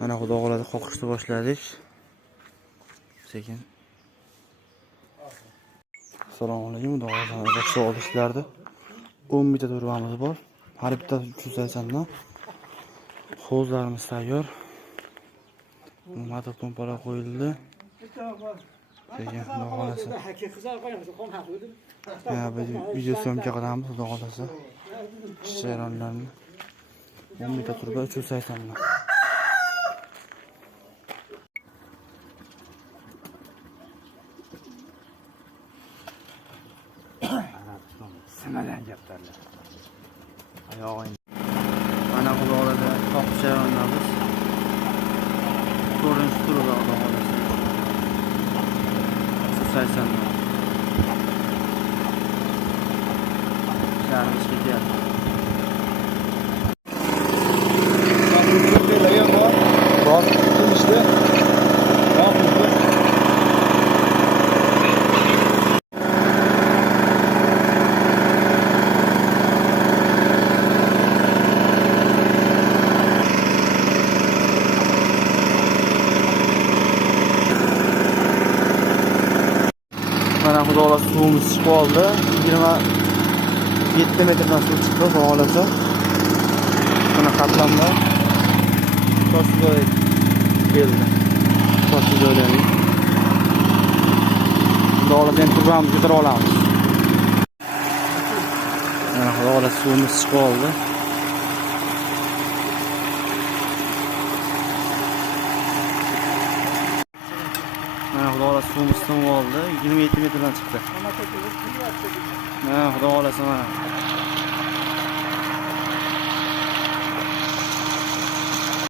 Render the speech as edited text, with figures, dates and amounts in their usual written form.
Mana xudo xolasi qoqishni boshladik. Sekin. Assalomu alaykum. Xudo xolasi olishlardi. 10 mita turbamiz bor. Har bittasi 380 dan. Hozlarimiz tayyor. Motor pompalar qo'yildi. Sekin xudo xolasi. Ya video syomka qilamiz xudo xolasi. Sharonlarni 10 mita turba 380 dan. Sinadan gaplarlar. Oyog'ing. Mana xudo xolasi to'q sharonlarimiz. Ko'rinish turibdi xudo xolasi. 380 dan. Sharimiz ketyapti. Bak, işte. Ne yapıyorsun? Mana xudo xolasi suvimiz chiqib oldi. 27 metrdan suv chiqdi xudo xolasi. Mana qatlamda toshga keldi. Toshga joylandik. Xudo xolasi endi turbamizni ko'tarib olamiz. Mana xudo xolasi suvimiz chiqib oldi. Mana xudo xolasi suvimiz tinib oldi. 27 metrdan chiqdi. Mana xudo xolasi mana.